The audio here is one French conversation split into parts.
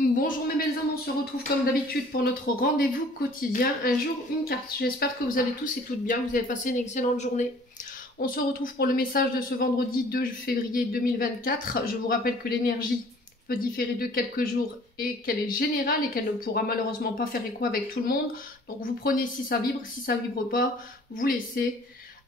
Bonjour mes belles âmes, on se retrouve comme d'habitude pour notre rendez-vous quotidien, un jour une carte. J'espère que vous allez tous et toutes bien, vous avez passé une excellente journée. On se retrouve pour le message de ce vendredi 2 février 2024. Je vous rappelle que l'énergie peut différer de quelques jours et qu'elle est générale et qu'elle ne pourra malheureusement pas faire écho avec tout le monde. Donc vous prenez si ça vibre pas, vous laissez.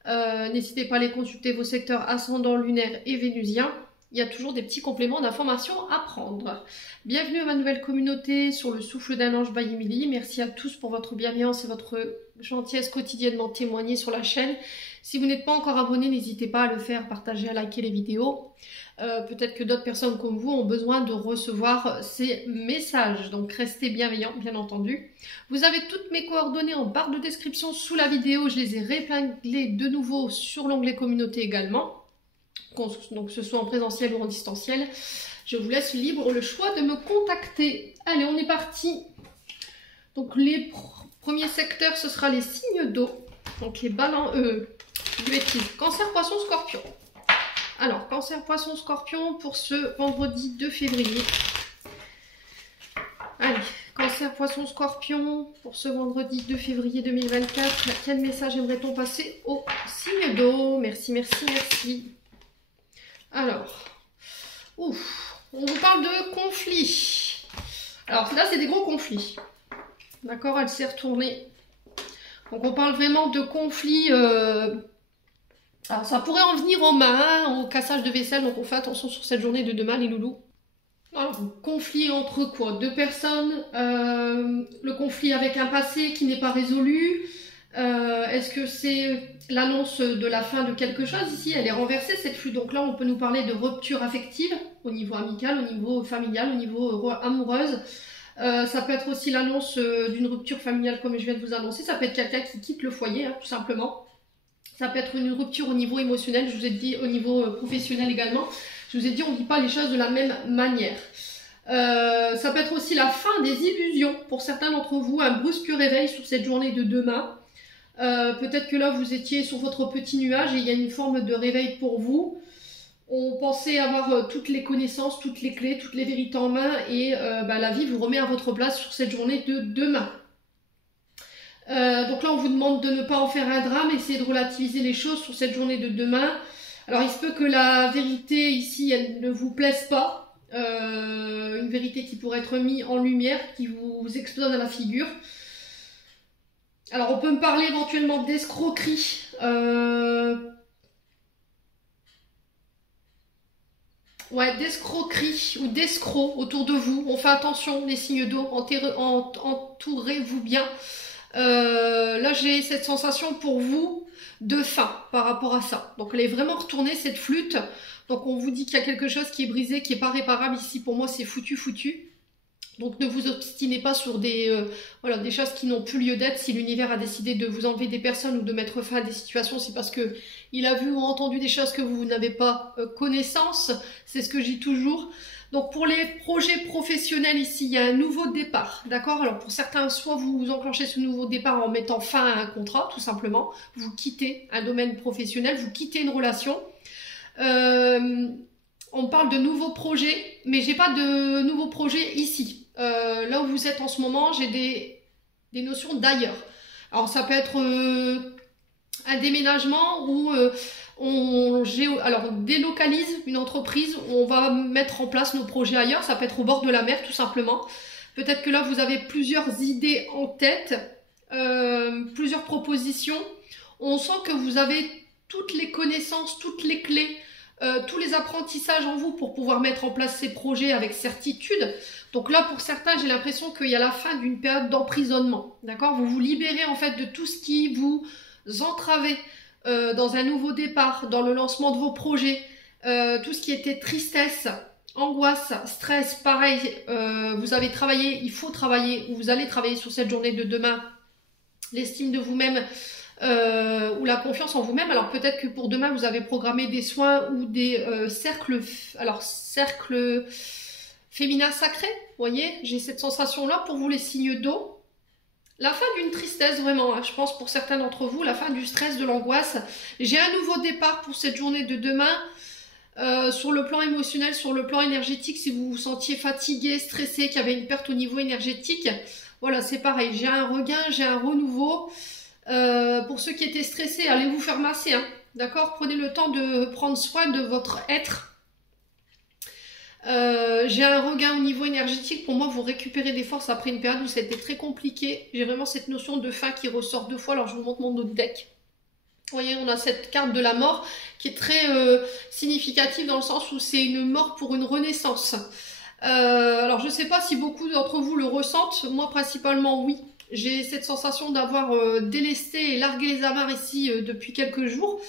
N'hésitez pas à aller consulter vos secteurs ascendant, lunaire et vénusien. Il y a toujours des petits compléments d'informations à prendre. Bienvenue à ma nouvelle communauté sur le souffle d'un ange by Emily. Merci à tous pour votre bienveillance et votre gentillesse quotidiennement témoignée sur la chaîne. Si vous n'êtes pas encore abonné, n'hésitez pas à le faire, partager, à liker les vidéos. Peut-être que d'autres personnes comme vous ont besoin de recevoir ces messages. Donc restez bienveillants, bien entendu. Vous avez toutes mes coordonnées en barre de description sous la vidéo. Je les ai réépinglées de nouveau sur l'onglet communauté également. Donc que ce soit en présentiel ou en distanciel, je vous laisse libre le choix de me contacter. Allez, on est parti. Donc les premiers secteurs, ce sera les signes d'eau. Donc les balances, Cancer, Poisson, Scorpion. Alors, Cancer, Poisson, Scorpion pour ce vendredi 2 février. Allez, Cancer, Poisson, Scorpion pour ce vendredi 2 février 2024. Quel message aimerait-on passer aux signes d'eau? Merci, merci, merci. Alors, on vous parle de conflits. Alors là, c'est des gros conflits. D'accord, elle s'est retournée. Donc on parle vraiment de conflits. Alors ça pourrait en venir aux mains, au cassage de vaisselle. Donc on fait attention sur cette journée de demain, les loulous. Alors, conflit entre quoi? Deux personnes. Le conflit avec un passé qui n'est pas résolu. Est-ce que c'est l'annonce de la fin de quelque chose? Ici, elle est renversée, cette flûte. Donc là, on peut nous parler de rupture affective au niveau amical, au niveau familial, au niveau amoureuse. Ça peut être aussi l'annonce d'une rupture familiale, comme je viens de vous annoncer. Ça peut être quelqu'un qui quitte le foyer, hein, tout simplement. Ça peut être une rupture au niveau émotionnel, je vous ai dit, au niveau professionnel également. Je vous ai dit, on ne vit pas les choses de la même manière. Ça peut être aussi la fin des illusions. Pour certains d'entre vous, un brusque réveil sur cette journée de demain. Peut-être que là vous étiez sur votre petit nuage et il y a une forme de réveil pour vous. On pensait avoir toutes les connaissances, toutes les clés, toutes les vérités en main et la vie vous remet à votre place sur cette journée de demain. Donc là on vous demande de ne pas en faire un drame, essayez de relativiser les choses sur cette journée de demain. Alors il se peut que la vérité ici elle ne vous plaise pas, une vérité qui pourrait être mise en lumière, qui vous explose à la figure. Alors, on peut me parler éventuellement d'escroquerie. Ouais, d'escroquerie ou d'escrocs autour de vous. On fait attention, les signes d'eau, entourez-vous bien. Là, j'ai cette sensation pour vous de fin par rapport à ça. Donc, elle est vraiment retournée, cette flûte. Donc, on vous dit qu'il y a quelque chose qui est brisé, qui n'est pas réparable. Ici, pour moi, c'est foutu, foutu. Donc ne vous obstinez pas sur des choses qui n'ont plus lieu d'être. Si l'univers a décidé de vous enlever des personnes ou de mettre fin à des situations, c'est parce que il a vu ou entendu des choses que vous n'avez pas connaissance. C'est ce que je dis toujours. Donc pour les projets professionnels ici, il y a un nouveau départ. D'accord? Alors pour certains, soit vous enclenchez ce nouveau départ en mettant fin à un contrat, tout simplement. Vous quittez un domaine professionnel, vous quittez une relation. On parle de nouveaux projets, mais j'ai pas de nouveaux projets ici. Là où vous êtes en ce moment, j'ai des notions d'ailleurs. Alors ça peut être un déménagement où on délocalise une entreprise, où on va mettre en place nos projets ailleurs. Ça peut être au bord de la mer tout simplement. Peut-être que là vous avez plusieurs idées en tête, plusieurs propositions. On sent que vous avez toutes les connaissances, toutes les clés, tous les apprentissages en vous pour pouvoir mettre en place ces projets avec certitude. Donc là, pour certains, j'ai l'impression qu'il y a la fin d'une période d'emprisonnement. D'accord? Vous vous libérez en fait de tout ce qui vous entravait dans un nouveau départ, dans le lancement de vos projets, tout ce qui était tristesse, angoisse, stress, pareil. Vous avez travaillé, il faut travailler, ou vous allez travailler sur cette journée de demain, l'estime de vous-même, ou la confiance en vous-même. Alors peut-être que pour demain vous avez programmé des soins ou des cercles féminins sacrés, vous voyez, j'ai cette sensation là pour vous les signes d'eau. La fin d'une tristesse vraiment, hein, je pense pour certains d'entre vous, la fin du stress, de l'angoisse. J'ai un nouveau départ pour cette journée de demain. Sur le plan émotionnel, sur le plan énergétique, si vous vous sentiez fatigué, stressé, qu'il y avait une perte au niveau énergétique, voilà, c'est pareil. J'ai un regain, j'ai un renouveau. Pour ceux qui étaient stressés, allez vous faire masser, hein, d'accord? Prenez le temps de prendre soin de votre être. J'ai un regain au niveau énergétique. Pour moi, vous récupérez des forces après une période où ça a été très compliqué. J'ai vraiment cette notion de fin qui ressort 2 fois. Alors, je vous montre mon autre deck. Vous voyez, on a cette carte de la mort qui est très significative dans le sens où c'est une mort pour une renaissance. Alors, je ne sais pas si beaucoup d'entre vous le ressentent. Moi, principalement, oui. J'ai cette sensation d'avoir délesté et largué les amarres ici depuis quelques jours.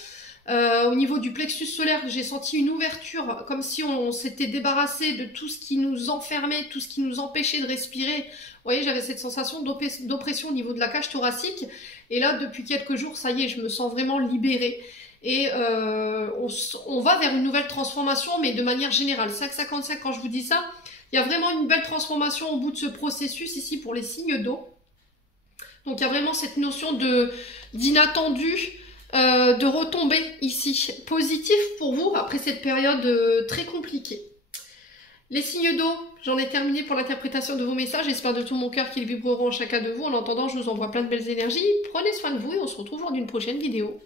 Au niveau du plexus solaire, j'ai senti une ouverture, comme si on s'était débarrassé de tout ce qui nous enfermait, tout ce qui nous empêchait de respirer. Vous voyez, j'avais cette sensation d'oppression au niveau de la cage thoracique. Et là, depuis quelques jours, ça y est, je me sens vraiment libérée. Et on va vers une nouvelle transformation, mais de manière générale. 5,55, quand je vous dis ça, il y a vraiment une belle transformation au bout de ce processus ici pour les signes d'eau. Donc il y a vraiment cette notion d'inattendu, de retombée ici. Positif pour vous après cette période très compliquée. Les signes d'eau, j'en ai terminé pour l'interprétation de vos messages. J'espère de tout mon cœur qu'ils vibreront en chacun de vous. En attendant, je vous envoie plein de belles énergies. Prenez soin de vous et on se retrouve lors d'une prochaine vidéo.